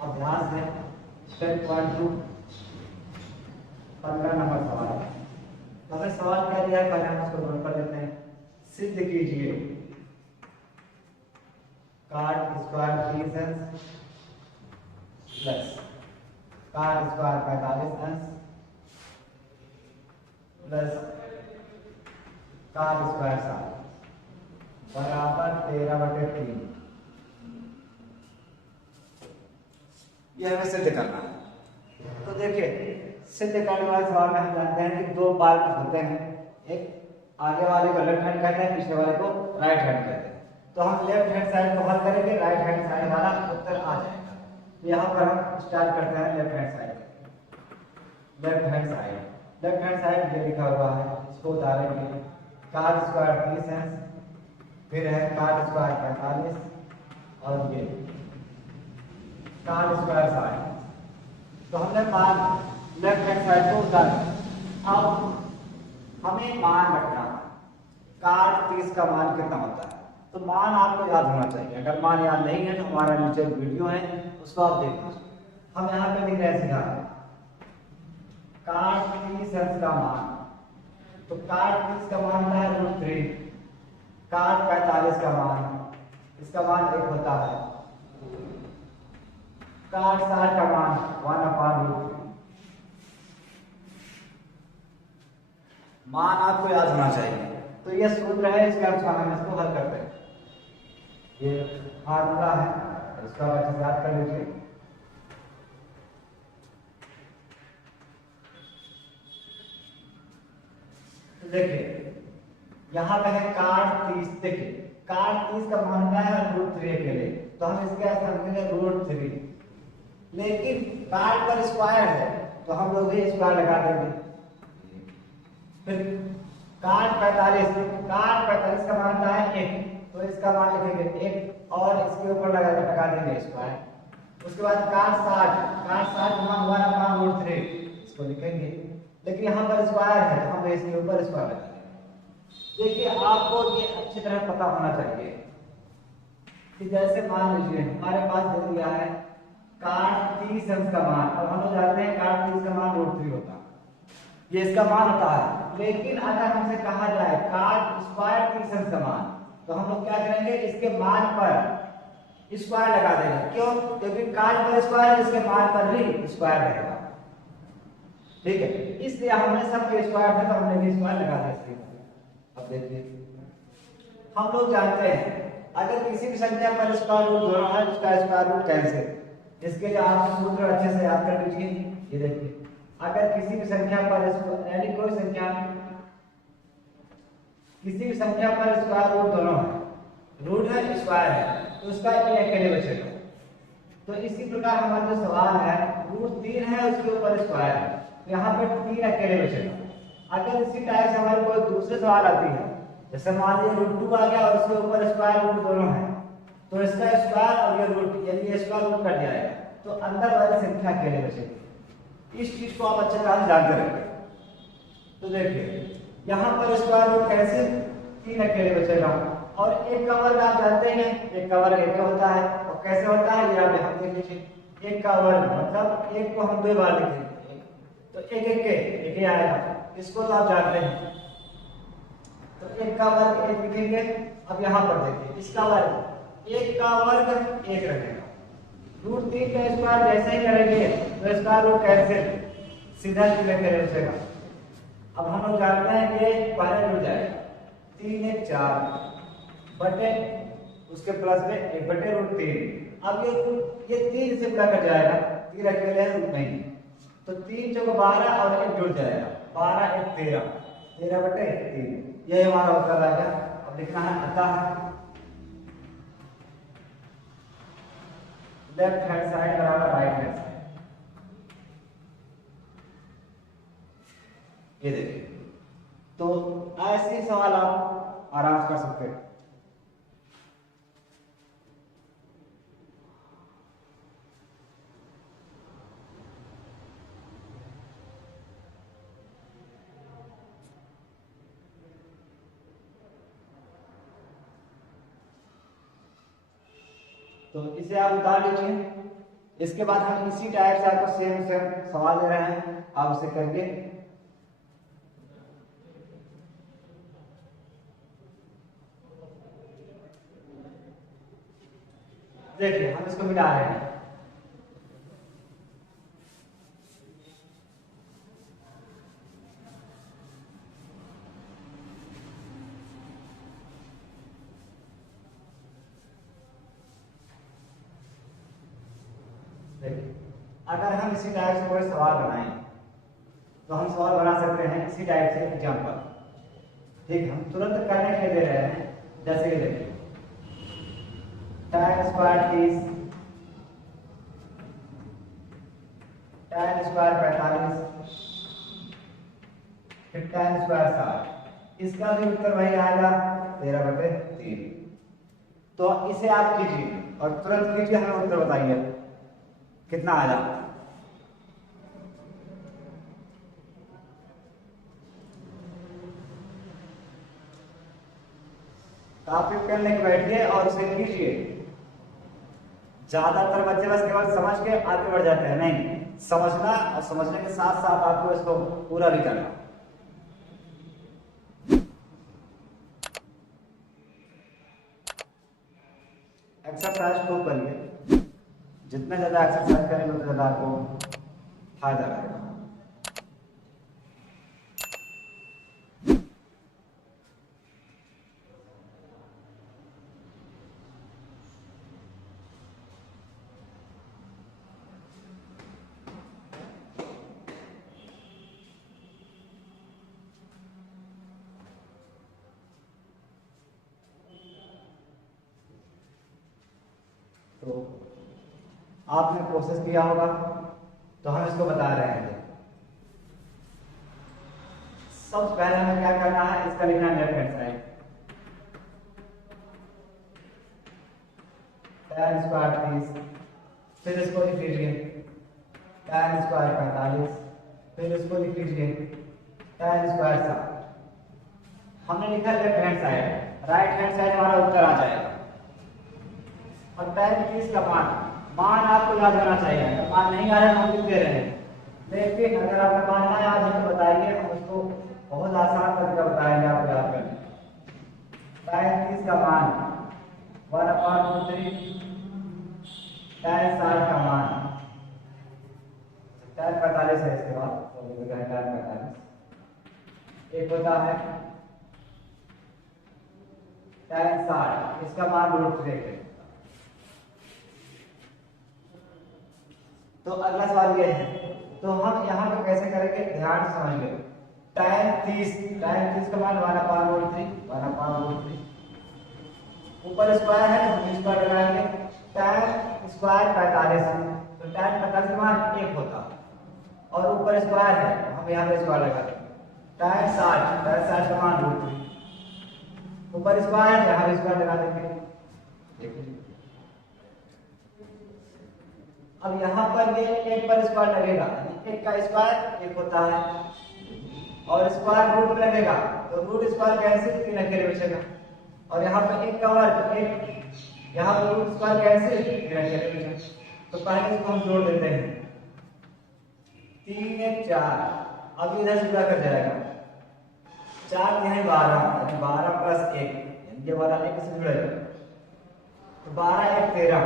अभ्यास है step 1 2 15 number सवाल है। तो हमें सवाल क्या दिया है, पहले हम उसको नोट कर लेते हैं। सिद्ध कीजिए कार्ड स्क्वायर 30 अंश प्लस कार्ड स्क्वायर 45 अंश प्लस कार्ड स्क्वायर 7 बराबर 13/3। यह हमें सिद्ध करना है। तो देखिए, सिद्ध करने वाले सवाल में हम जानते हैं कि दो पार्ट होते हैं, एक आगे वाले को लेफ्ट हैंड कहते हैं, पिछले वाले को राइट हैंड कहते हैं। तो हम लेफ्ट हैंड साइड को हल करेंगे, राइट हैंड साइड वाला उत्तर आ जाएगा। तो यहाँ पर हम स्टार्ट करते हैं left hand side. Left hand side ये लिखा हुआ है, इसको उतारेंगे। कार्ड स्क्वायर 30 अंश, फिर है कार्ड स्क्वायर 45 और ये कार्ड स्क्वायर 60। तो हमने मान लेफ्ट हैंड साइड को उतारा। अब हमें मान रखना है, कार्ड 30 का मान कितना होता है। तो मान आपको याद होना चाहिए। अगर मान याद नहीं है तो हमारा नीचे वीडियो है, उसको आप देख लीजिए। हम यहाँ पे लिख रहे हैं सीधा कार्ड 30 अंश का मान। तो कार्ड 30 का मान होता है √3। कार्ड 45 का मान, इसका मान 1 होता है। कार्ड 60 का मान 1/√3। मान आपको याद होना चाहिए। तो ये सूत्र है, इसके अनुसार हम इसको हल करते हैं। ये फार्मूला है, इसको आप अच्छे से याद कर लीजिए। तो देखिए यहाँ पे है कार्ड 30। देखिए कार्ड 30 का मान होता है √3 के लिए, तो हम इसके आंसर देंगे √3। लेकिन कार्ड पर स्क्वायर है तो हम लोग भी स्क्वायर लगा देंगे। फिर कार्ड 45 का मान होता है 1, तो इसका मान लिखेंगे 1 और इसके ऊपर लगा देंगे स्क्वायर। उसके बाद कार्ड 60 का मान 1/√3, इसको लिखेंगे। लेकिन यहाँ पर स्क्वायर है तो हम इसके ऊपर स्क्वायर लगा देंगे। देखिए आपको ये अच्छी तरह पता होना चाहिए कि जैसे मान लीजिए हमारे पास दे दिया है कार्ड 30 अंश का मान। अब हम लोग जानते हैं कार्ड 30 का मान √3 होता है, ये इसका मान होता है। लेकिन अगर हमसे कहा जाए कार्ड स्क्वायर 30 अंश का मान, तो हम लोग क्या करेंगे, इसके मान पर स्क्वायर लगा देंगे। क्यों? क्योंकि कार्ड पर स्क्वायर है, इसके मान पर भी स्क्वायर रहेगा। ठीक है, इसलिए हमने सबके स्क्वायर थे तो हमने भी स्क्वायर लगा दिया। अब देखिए हम लोग जानते हैं अगर किसी भी संख्या पर स्क्वायर रूट दोनों है, उसका स्क्वायर रूट कैंसिल। इसके लिए आप सूत्र अच्छे से याद कर लीजिए। ये देखिए अगर किसी भी संख्या पर यानी कोई संख्या किसी भी संख्या पर स्क्वायर रूट दोनों है, रूट है स्क्वायर है, तो उसका ये अकेले बचेगा। तो इसी प्रकार हमारा जो सवाल है √3 है, उसके ऊपर स्क्वायर है, तो यहाँ पे 3 अकेले बचेगा। अगर इसी टाइप से हमारे कोई दूसरे सवाल आती है, जैसे मान लीजिए √2 आ गया और उसके ऊपर स्क्वायर रूट दोनों है, तो इसका स्क्वायर और ये रूट यदि ये स्क्वायर रूट कट जाएगा तो अंदर वाली संख्या अकेले बचेगी। इस चीज को आप अच्छे तरह से जानते रहिए। तो देखिए यहाँ पर स्क्वायर रूट कैसे 3 अकेले बचेगा। और एक का वर्ग आप जानते हैं, एक का वर्ग 1 होता है। और कैसे होता है ये आप यहाँ देख लीजिए। 1 का वर्ग मतलब 1 को हम 2 बार लिखेंगे, तो 1 ही आएगा। इसको तो आप जानते हैं। तो 1 का वर्ग 1 लिखेंगे। अब यहाँ पर देखिए इसका वर्ग 1 का वर्ग 1 रहेगा। √3 का स्क्वायर जैसे ही करेंगे तो स्क्वायर रूट कैंसिल, सीधा 3 अकेले बचेगा। अब हम लोग जानते हैं कि पहले जुड़ जाएगा 3 1 4 बटे उसके प्लस में 1/√3। अब ये 3 से पूरा कट जाएगा, 3 अकेले है रूट नहीं, तो 3 चौको 12 और 1 जुड़ जाएगा, 12 1 13, 13/3। यही हमारा उत्तर आएगा। अब लिखना है अतः लेफ्ट हैंड साइड बराबर राइट हैंड साइड। ये देखिए, तो ऐसे सवाल आप आराम से कर सकते हैं। तो इसे आप उतार लीजिए, इसके बाद हम इसी टाइप से आपको सेम सेम सवाल दे रहे हैं, आप उसे करके देखिए। हम इसको मिला रहे हैं, देखिए अगर हम इसी टाइप से कोई सवाल बनाएं तो हम सवाल बना सकते हैं इसी टाइप से एग्जाम्पल। ठीक है, हम तुरंत करने के लिए दे रहे हैं, जैसे कि देखिए tan स्क्वायर 30, tan स्क्वायर 45, फिर tan स्क्वायर 60। इसका भी उत्तर वही आएगा 13/3। तो इसे आप कीजिए और तुरंत कीजिए, हमें उत्तर बताइए कितना आया। काफी पेन लेके बैठिए और उसे कीजिए। ज्यादातर बच्चे बस केवल समझ के आगे बढ़ जाते हैं, नहीं, समझना और समझने के साथ साथ आपको इसको पूरा भी करना। एक्सरसाइज खूब करिए, जितना ज्यादा एक्सरसाइज करेंगे उतना ज्यादा आपको फायदा रहेगा। तो आपने कोशिश किया होगा, तो हम इसको बता रहे हैं। सबसे पहले हमें क्या करना है, इसका लिखना है left hand side. tan square 30, फिर इसको लिख लीजिए tan स्क्वायर 45, फिर इसको लिख लीजिए tan स्क्वायर 60। हमने लिखा left hand side, right hand side हमारा उत्तर आ जाएगा। और tan 30 का मान आपको याद होना चाहिए। अगर मान नहीं आ रहा है हम लिख दे रहे हैं, लेकिन अगर आपको मान ना याद है तो बताइए, हम उसको बहुत आसान तरीका बताएंगे आपको याद करने। tan 30 का मान 1/√3, tan 60 का मान tan 45 है, इसके बाद तो tan 45 एक होता है tan 60, इसका मान √3 है। तो अगला सवाल ये है, तो हम यहाँ पे कैसे करेंगे, ध्यान से समझिए। tan 30 का मान 1/√3, ऊपर स्क्वायर है तो हम स्क्वायर लगाएंगे। tan स्क्वायर 45 है, तो tan 45 का मान 1 होता, और ऊपर स्क्वायर है तो हम यहाँ पे स्क्वायर लगा देंगे। tan 60 का मान √3, ऊपर स्क्वायर है यहाँ पे स्क्वायर लगा देंगे। देखिए अब यहाँ पर ये 1 पर स्क्वायर लगेगा, 1 का स्क्वायर 1 होता है, और स्क्वायर रूट में लगेगा तो रूट स्क्वायर कैंसिल, 3 अकेले बचेगा। और यहाँ पर 1 का वर्ग 1, यहाँ पर रूट स्क्वायर कैंसिल, 3 अकेले बचेगा। तो पहले इसको हम जोड़ देते हैं, 3 1 4, अब इधर से पूरा कर जाएगा 4 यहाँ 12, 12 + 1, ये 12 1 से जुड़ेगा, तो 12 1 13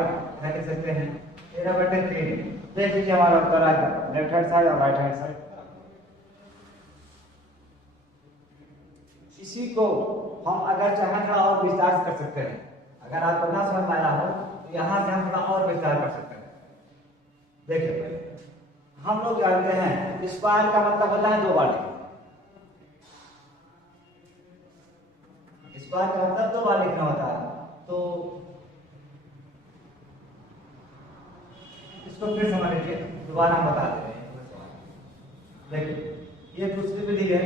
लिख सकते हैं 13/3। देख लीजिए हमारा उत्तर आ गया, लेफ्ट हैंड साइड और राइट हैंड साइड। इसी को हम अगर चाहें तो और विस्तार से कर सकते हैं। अगर आपको ना समझ में आया हो तो यहाँ से हम थोड़ा और विस्तार कर सकते हैं। देखिए हम लोग जानते हैं स्क्वायर का मतलब होता है 2 बार। स्क्वायर का मतलब 2 बार लिखना होता है। तो इसको फिर समझ लीजिए, दोबारा हम बता दे रहे हैं। देखिए ये दूसरी विधि है,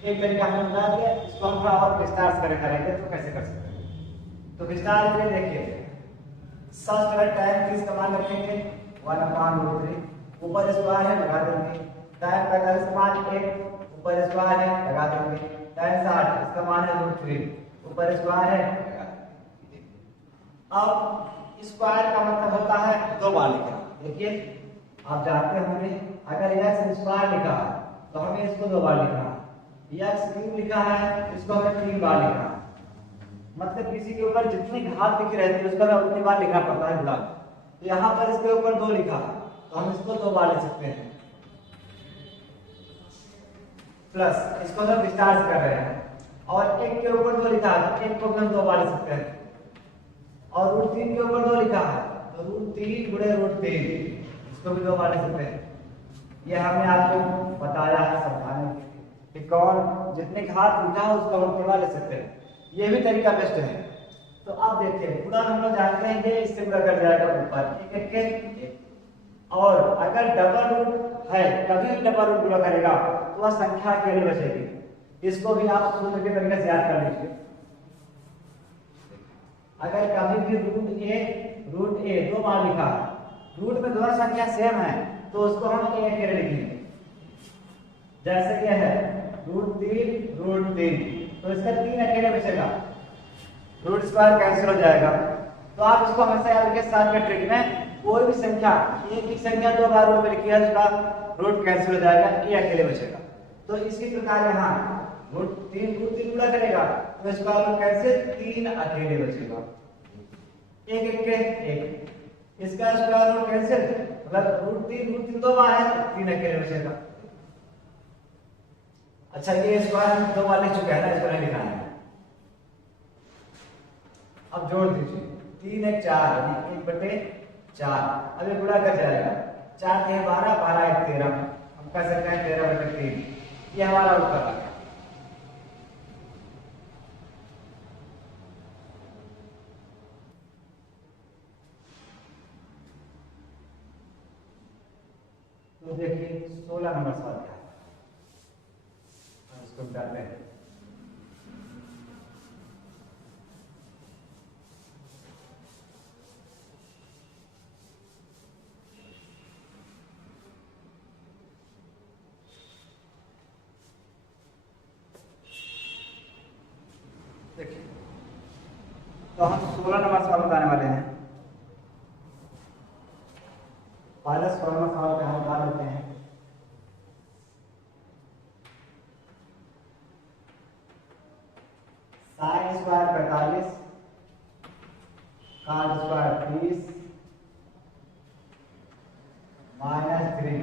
एक तरीका हम बता दिया, इसको हम थोड़ा और विस्तार से करेंगे तो कैसे कर सकते हैं। तो विस्तार के लिए देखिए, सबसे पहले tan 30 का मान रखेंगे 1/√3, ऊपर स्क्वायर है लगा देंगे। tan 45 का मान 1, ऊपर स्क्वायर है लगा देंगे। tan 60 इसका मान है √3, ऊपर स्क्वायर है लगा देंगे। अब स्क्वायर का मतलब होता है 2 बार लिखना, देखिए आप जानते होंगे अगर x स्क्वायर लिखा है तो हमें इसको 2 बार लिखना है, x क्यूब लिखा है इसको हमें 3 बार लिखना है। मतलब किसी के ऊपर जितनी घात लिखी रहती है उसका हमें उतनी बार लिखना पड़ता है गुलाब। तो यहाँ पर इसके ऊपर 2 लिखा है तो हम इसको 2 बार लिख सकते हैं, प्लस इसको हम डिस्चार्ज कर रहे हैं। और 1 के ऊपर 2 लिखा है तो 1 को भी हम 2 बार लिख सकते हैं। और √3 के ऊपर 2 लिखा है तो √3 गुणे √3 इसको भी 2 बार लिख सकते हैं। ये हमने आपको बताया है समझाने के लिए कि कौन जितने घात लिखा है उसको हम 3 बार लिख सकते हैं। ये भी तरीका बेस्ट है। तो अब देखिए गुणा हम लोग जानते हैं कि इससे गुणा कर जाएगा ऊपर 1 के। और अगर डबल रूट है कभी भी डबल रूट गुणा करेगा तो वह संख्या अकेले बचेगी। इसको भी आप सूत्र के तरीके से याद कर लीजिए। अगर कभी भी √a 2 बार लिखा है, रूट में दोनों संख्या सेम है तो उसको हम a अकेले लिखेंगे। जैसे कि है √3 तो इसका 3 अकेले बचेगा, रूट स्क्वायर कैंसिल हो जाएगा। तो आप इसको हमेशा याद रखिए, साथ में ट्रिक में कोई भी संख्या एक ही संख्या 2 बार रूट में लिखी है उसका रूट कैंसिल हो जाएगा, a अकेले बचेगा। तो इसी प्रकार यहाँ √3 गुणा करेगा तो इसका रूट कैंसिल 3 अकेले बचेगा, 1 के 1 इसका स्क्वायर रूट कैंसिल मतलब √3 2 बार है तो 3 अकेले बचेगा। अच्छा ये स्क्वायर हम 2 बार लिख चुके हैं ना, इसको नहीं लिखा है। अब जोड़ दीजिए 3 1 4 यानी 1/4। अब ये गुणा कर जाएगा 4 के 12 12 1 13 हम कह सकते हैं 13/3। ये हमारा उत्तर आ गया। तो देखिए 16 नंबर सवाल क्या है, हम इसको करते हैं। देखिए तो हम 16 नंबर सवाल बताने वाले हैं। पहले 16 नंबर सवाल का हम बता देते हैं। Sine square 45, cot square 30, -3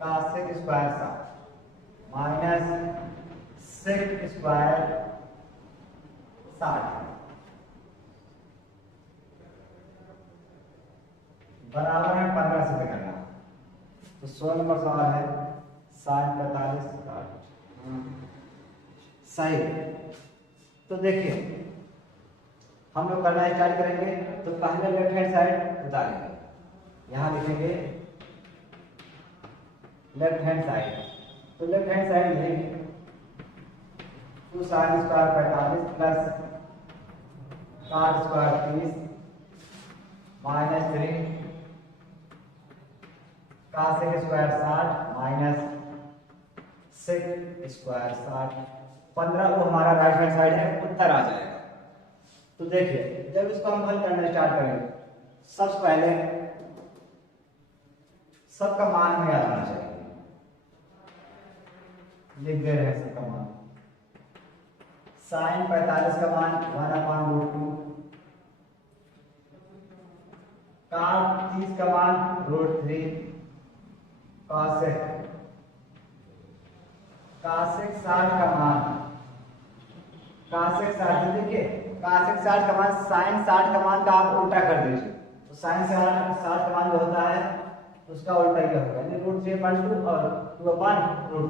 cosec square 60 minus sec square 60 बराबर है 15 से करना। तो 16 नंबर सवाल है साइन 45 सही। तो देखिए हम लोग करना स्टार्ट करेंगे तो पहले लेफ्ट हैंड साइड उतारेंगे, यहाँ लिखेंगे लेफ्ट हैंड साइड। तो लेफ्ट हैंड साइड लिखेंगे 2 sine square 45 plus cot square 30 -3 cosec square 60 minus sec square 60 15 वो हमारा राइट हैंड साइड है, उत्तर आ जाएगा। तो देखिए जब इसको हम हल करना स्टार्ट करेंगे सबसे पहले सबका मान हमें याद आना चाहिए, लिख दे रहे हैं सबका मान। साइन 45 का मान 1/√2, कॉट 30 का मान √3, कॉसेक 60 का मान कॉसेक 60 देखिए कॉसेक 60 का मान साइन 60 का मान का आप उल्टा कर दीजिए। तो साइन 60 का मान जो होता है उसका उल्टा क्या होगा, यानी √3/2 और 2/√3।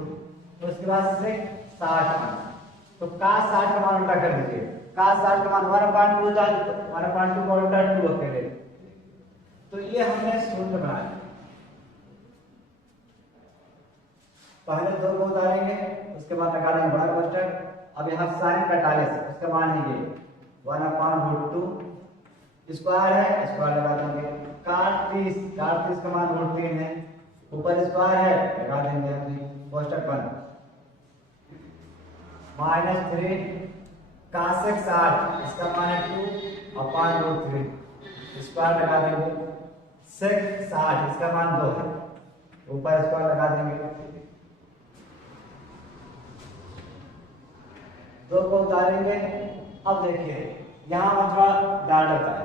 तो उसके बाद सेक 60 तो cos 60 का मान उल्टा कर दीजिए। cos 60 का मान 1/2 होता है तो 1/2 का उल्टा 2 अकेले। तो ये हमने सूत्र बनाया, पहले 2 को उतारेंगे उसके बाद निकालेंगे बड़ा कोष्टक। अब यहाँ साइन 45 उसका मान है ये 1/√2 स्क्वायर है, स्क्वायर लगा देंगे। cot 30 का मान √3 है, ऊपर स्क्वायर है लगा देंगे हम कोष्टक बंद। -3 cosec 60 इसका मान है 2/√3 स्क्वायर लगा देंगे, सेक 60 इसका मान 2 है, ऊपर स्क्वायर लगा देंगे, 2 को उतारेंगे। अब देखिए यहाँ पर थोड़ा डार्क होता है,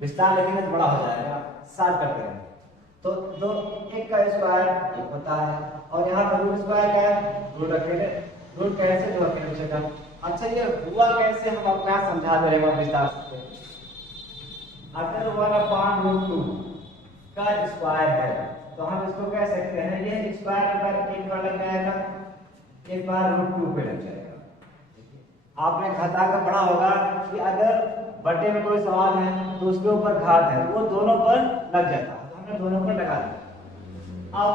विस्तार लिखेंगे तो बड़ा हो जाएगा, 60 करते हैं तो 2 1 का स्क्वायर 1 होता है, और यहाँ पर रूट स्क्वायर क्या है, रूट अकेले, रूट कैसे 2 अकेले बचेगा। अच्छा ये हुआ कैसे, हम आपको यहाँ समझा दे रहे हैं विस्तार से। अगर 1/√2 का स्क्वायर है तो हम इसको कह सकते हैं ये स्क्वायर अगर एक बार लग जाएगा, एक बार √2 पे लग जाएगा। आपने घटा का पढ़ा होगा कि अगर बटे में कोई सवाल है तो उसके ऊपर घात है, वो दोनों पर लग जाता है, तो हमने दोनों पर लगा दिया। अब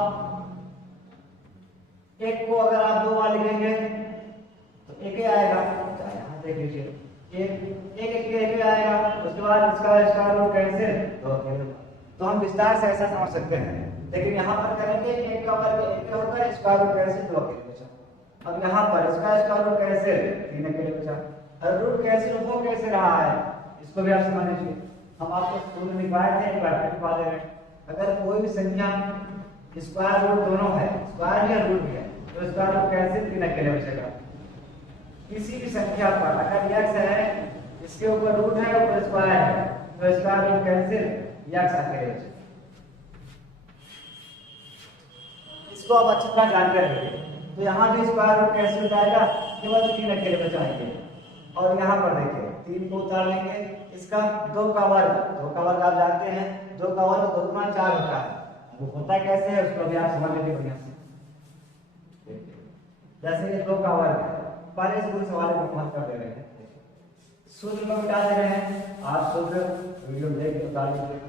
एक को अगर आप 2 बार लिखेंगे तो एक ही आएगा, यहाँ देख लीजिए एक आएगा, उसके बाद इसका स्क्वायर रूट कैंसिल, तो हम विस्तार से ऐसा समझ सकते हैं। लेकिन यहाँ पर करेंगे एक का वर्ग एक होगा, स्क्वायर रूट कैंसिल 2 अकेले बचा। अब यहाँ पर इसका स्क्वायर रूट कैंसिल 3 अकेले बचा, और रूट कैंसिल हो कैसे रहा है इसको भी आप समझ लीजिए। हम आपको स्कूल में लिखवाए थे, एक बार लिखवा दे रहे हैं। अगर कोई भी संख्या स्क्वायर रूट दोनों है, स्क्वायर या रूट है, तो स्क्वायर रूट कैंसिल 3 अकेले बचेगा। किसी भी संख्या पर अगर x है, इसके ऊपर रूट है, ऊपर स्क्वायर है, तो स्क्वायर रूट कैंसिल x अकेले बचेगा। इसको आप अच्छी तरह जानकर रखिए। तो यहाँ भी स्क्वायर रूट कैंसिल हो जाएगा, केवल 3 अकेले बचाएंगे। और यहाँ पर देखिए 3 को उतार लेंगे, इसका 2 का वर्ग आप जानते हैं, 2 का वर्ग 2 गुना 4 होता है। वो होता कैसे है उसको भी आप समझ लीजिए बढ़िया से। जैसे ये 2 का वर्ग है, पहले इस पूरे सवाल को मत कर दे रहे हैं, सूत्र को मिटा दे रहे हैं। आप सूत्र वीडियो देख के बता लीजिए।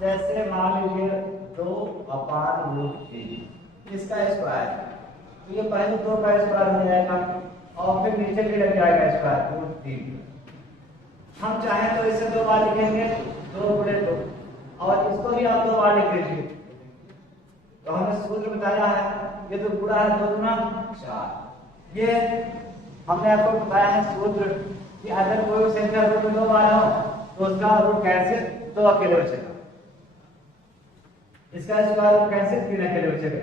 जैसे मान लीजिए 2/√3 इसका स्क्वायर, तो ये पहले 2 का स्क्वायर हो जाएगा और फिर नीचे भी लग जाएगा स्क्वायर √3। हम चाहें तो इसे 2 बार लिखेंगे, 2 × 2, और इसको भी आप 2 बार लिख लीजिए। तो हमने सूत्र बताया है, ये तो पूरा है 2 गुना 4। ये हमने आपको बताया है सूत्र कि अगर कोई संख्या रूट में 2 बार हो तो उसका रूट कैंसिल 2 अकेले बचेगा, इसका स्क्वायर रूट कैंसिल 3 अकेले बचेगा।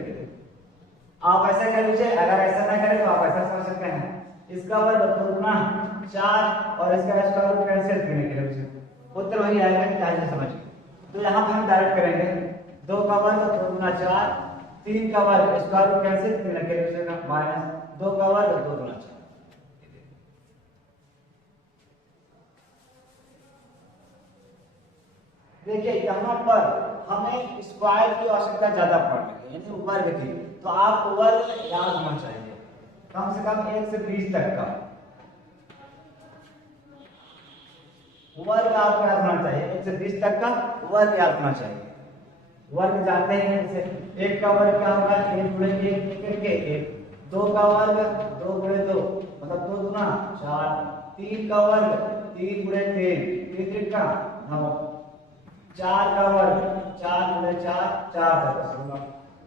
आप ऐसा कर लीजिए, अगर ऐसा ना करें तो आप ऐसा समझ सकते हैं, इसका वर्ग 2 गुना 4 और इसका स्क्वायर रूट कैंसिल 3 अकेले बचेगा। उत्तर वही आएगा, चाहिए समझिए। तो यहाँ पर हम डायरेक्ट करेंगे 2 का वर्ग 2 गुना 4, 3 का वर्ग स्क्वायर रूट कैंसिल 3 अकेले बचेगा, माइनस 2 का वर्ग 2 गुना 4। देखिए यहाँ पर हमें स्क्वायर की आवश्यकता ज्यादा पड़ रही है, यानी वर्ग की, तो आप वर्ग याद होना चाहिए कम से कम 1 से 20 तक का वर्ग आपको याद होना चाहिए। 1 से 20 तक का वर्ग याद होना चाहिए। वर्ग जानते हैं, जैसे 1 का वर्ग क्या होगा, 1 × 1 करके 1, 2 का वर्ग 2 × 2 मतलब 2 गुना 4, 3 का वर्ग 3 × 3 3 त्रिका 9, 4 का वर्ग 4 × 4 4 तक।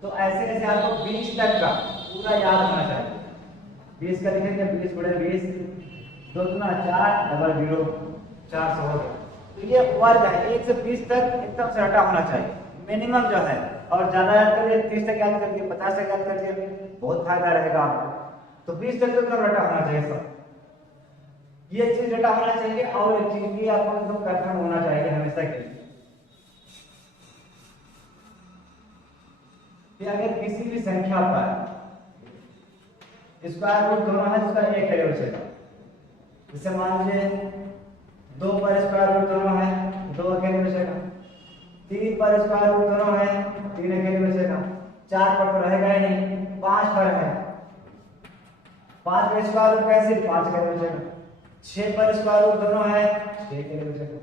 तो ऐसे ऐसे आपको 20 तक का पूरा याद होना चाहिए। 20 का लिखेंगे 20 × 20 2 गुना 4 डबल 0 400 हो गया। तो ये वर्ग है, 1 से 20 तक एकदम से हटा होना चाहिए मिनिमम जो है, और ज्यादा याद करिए 30 तक याद करिए, 50 तक याद करिए, बहुत फायदा रहेगा आपको। तो 20 तक तो एकदम रटा होना चाहिए सब, ये चीज रटा होना चाहिए। और एक चीज भी आपको एकदम कंफर्म होना चाहिए हमेशा के लिए कि अगर किसी भी संख्या पर स्क्वायर रूट दोनों है, उसका एक अकेले बचेगा। जैसे मान लीजिए 2 पर स्क्वायर रूट दोनों है, 2 अकेले बचेगा। 3 पर स्क्वायर रूट दोनों है, 3 अकेले बचेगा। 4 पर तो रहेगा ही नहीं, 5 पर है, 5 पर स्क्वायर रूट कैंसिल 5 अकेले बचेगा। 6 पर स्क्वायर रूट दोनों है, 6 अकेले बचेगा।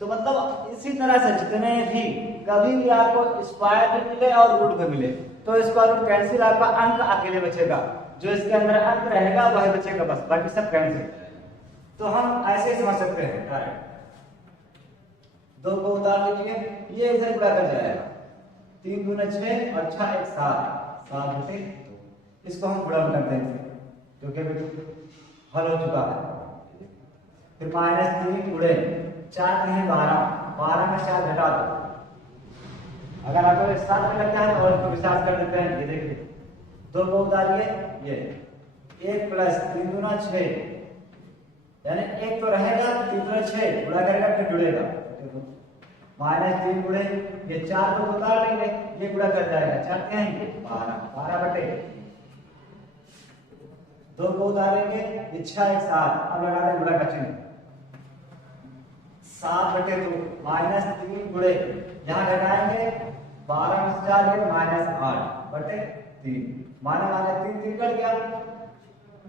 तो मतलब इसी तरह से जितने भी कभी भी आपको स्क्वायर भी मिले और रूट भी मिले तो स्क्वायर रूट कैंसिल, आपका अंक अकेले बचेगा, जो इसके अंदर अंक रहेगा वही बचेगा, बस बाकी सब कैंसिल। तो हम ऐसे समझ सकते हैं डायरेक्ट 2 को उतार लीजिए, ये इधर पूरा कर जाएगा, 3 दूना 6 और 6 1 7 7 बटे 2। इसको हम गुणा कर देंगे क्योंकि हल हो चुका है। फिर -3 गुणे 4 है 12, 12 में 4 घटा दो। अगर आपको एक साथ में लगता है तो और इसको विस्तार कर देते हैं। ये देखिए 2 को उतारिए, ये 1 प्लस 3 दूना 6, यानी 1 तो रहेगा, 3 दूना 6 गुणा करेगा फिर जुड़ेगा, माइनस 3 गुणे ये 4 को उतार लेंगे, ये गुणा कर जाएगा 4 क्या है 12, 12 बटे 2 को उतारेंगे, ये 6 1 7, अब लगा दें गुणा का चिन्ह, 7 बटे 2 माइनस 3 गुणे यहाँ घटाएंगे 12 में 4 है माइनस 8 बटे 3, माना माने 3 3 कट गया,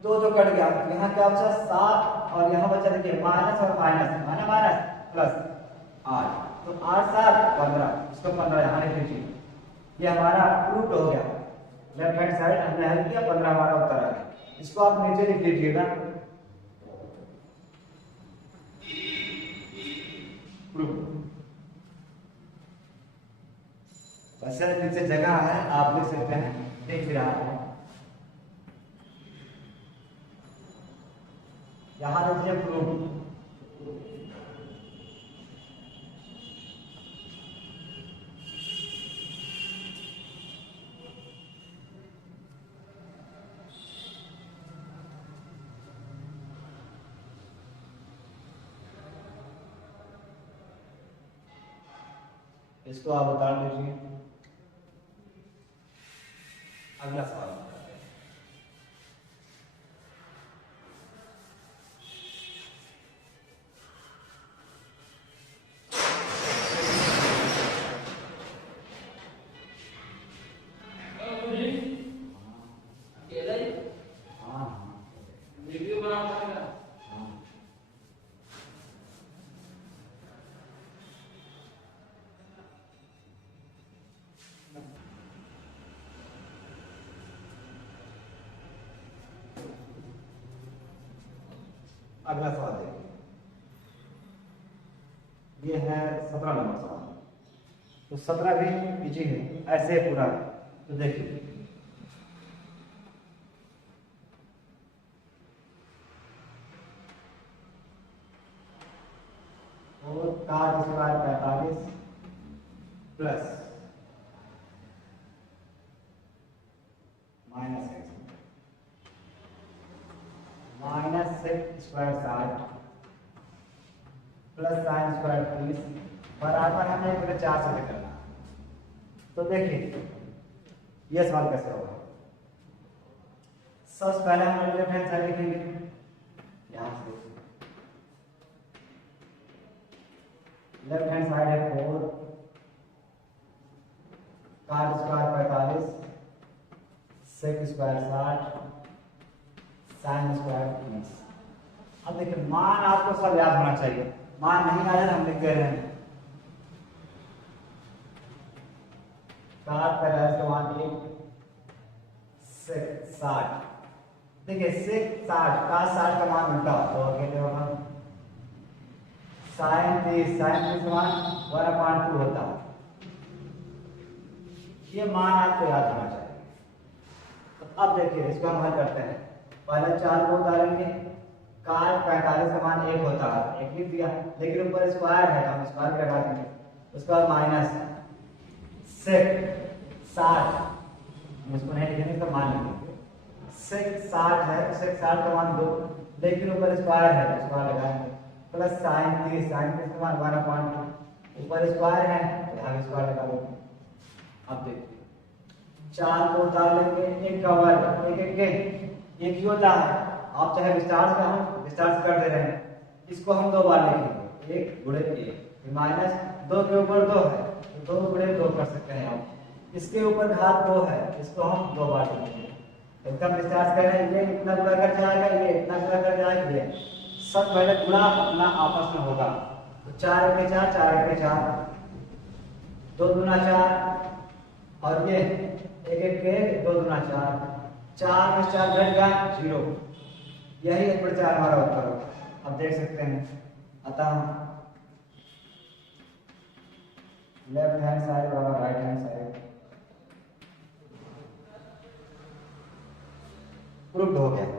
2 2 कट गया, यहाँ क्या बचा 7 और यहाँ बचा देखिए माइनस और माइनस, माना माइनस प्लस 8, तो 8 7 15, इसको 15 यहाँ लिख लीजिए। ये हमारा प्रूफ हो गया, लेफ्ट हैंड साइड हमने हल किया, 15 हमारा उत्तर आ गया। इसको आप नीचे लिख लीजिएगा, प्रूफ। वैसे नीचे जगह है, आप लिख सकते हैं, देख रहा है यहां लिखिए प्रूफ। इसको आप बता दीजिए। अगला सवाल अगला सवाल देखिए, ये है 17 नंबर सवाल। तो 17 भी इजी है, ऐसे पूरा। तो देखिए और cos square 45 plus minus x minus sec square 60 plus sine square 30 बराबर हमें इसे 4 से निकालना। तो देखिए ये सवाल कैसे होगा। सबसे पहले हम लेफ्ट हैंड साइड लिखेंगे, यहां से लेफ्ट हैंड साइड है 4 cos square 45 sec square 60 sine square 30। अब देखिए मान आपको सब याद होना चाहिए, मान नहीं आया हम लिख दे रहे हैं। cos 45 का मान 1 सेक 60, देखिए सेक 60 cos 60 का मान उल्टा तो अकेले होगा, साइन 30 का मान 1/2 होता। ये मान आपको याद होना चाहिए। तो अब देखिए इसको हम हल करते हैं, पहले 4 को उतारेंगे, cos 45 का मान 1 होता है, 1 लिख दिया, लेकिन ऊपर स्क्वायर है तो हम स्क्वायर लगा देंगे, उसके बाद माइनस सेक 60, इसको नहीं लिखेंगे तो मान लिखेंगे, सेक 60 है, सेक 60 का मान 2, लेकिन ऊपर स्क्वायर है तो स्क्वायर लगाएंगे, प्लस साइन 30 का मान 1/2, ऊपर स्क्वायर है तो यहाँ स्क्वायर लगा देंगे। अब देखिए 4 को उतार लेंगे, 1 का वर्ग 1 1 ही होता है, आप चाहे विस्तार से हम विस्तार से कर दे रहे हैं, इसको हम 2 बार लिखेंगे, 1 गुणे 1 माइनस 2 के ऊपर 2 है तो 2 गुणे 2 कर सकते हैं आप, इसके ऊपर घात 2 है, इसको हम 2 बार लिखेंगे। एकदम विस्तार से कर रहे हैं, ये इतना गुणा कर जाएगा, ये इतना गुणा कर जाएगा, ये सब पहले गुणा अपना आपस में होगा। तो 4 1 4 4 1 4 2 दूना 4 और ये 1 1 2 दूना 4, 4 में 4 घट गया 0, यही 1/4 हमारा उत्तर होगा। अब देख सकते हैं, अतः लेफ्ट हैंड साइड और राइट हैंड साइड प्रूव्ड हो गया।